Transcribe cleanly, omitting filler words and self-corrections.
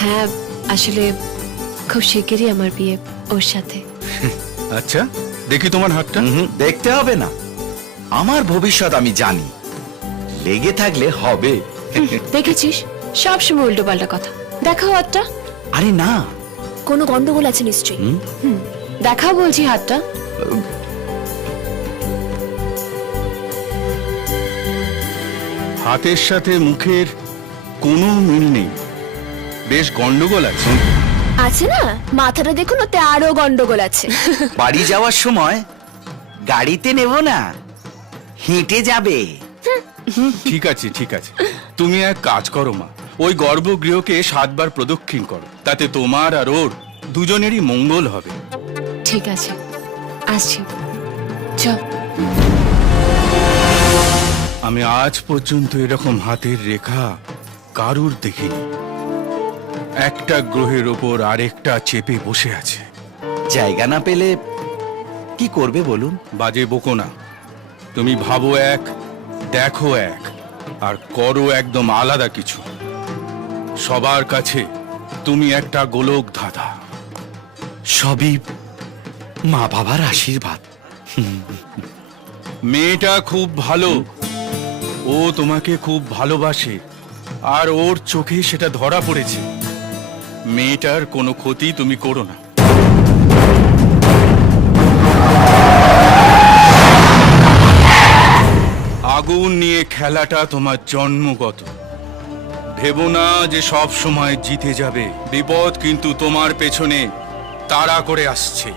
হ্যাঁ, আসলে খুব শিগগিরই আমার বিয়ে ওর সাথে। আচ্ছা, দেখি তোমার হাতটা। দেখতে হবে না, আমার ভবিষ্যৎ আমি জানি, লেগে থাকলে হবে। দেখেছিস, সবসময় উল্টো পাল্টা কথা। দেখাও হাতটা। আরে না, কোনো গন্ডগোল আছে নিশ্চয়ই। দেখাও বলছি হাতটা। হাতের সাথে মুখের কোনো মিল নেই, বেশ গন্ডগোল আছে। আছে না, মাথাটা দেখুন, ওতে আরো গন্ডগোল আছে। বাড়ি যাওয়ার সময় গাড়িতে নেব না, হেঁটে যাবে। ঠিক আছে ঠিক আছে, তুমি এক কাজ করো মা, ওই গর্ভগৃহকে 7 বার প্রদক্ষিণ করো, তাতে তোমার আর ওর দুজনেরই মঙ্গল হবে। ঠিক আছে, আসছি। চ। আমি আজ পর্যন্ত এরকম হাতের রেখা কারুর দেখিনি। একটা গ্রহের ওপর আরেকটা চেপে বসে আছে। জায়গা না পেলে কি করবে বলুন? বাজে বকো না, তুমি ভাবো এক, দেখো এক, আর করো একদম আলাদা কিছু। সবার কাছে তুমি একটা গোলক ধাঁধা। সবই মা বাবার আশীর্বাদ। মেয়েটা খুব ভালো, ও তোমাকে খুব ভালোবাসে, আর ওর চোখে সেটা ধরা পড়েছে। মেয়েটার কোনো ক্ষতি তুমি করো না। আগুন নিয়ে খেলাটা তোমার জন্মগত। ভেবো না যে সব সময় জিতে যাবে, বিপদ কিন্তু তোমার পেছনে তাড়া করে আসছে।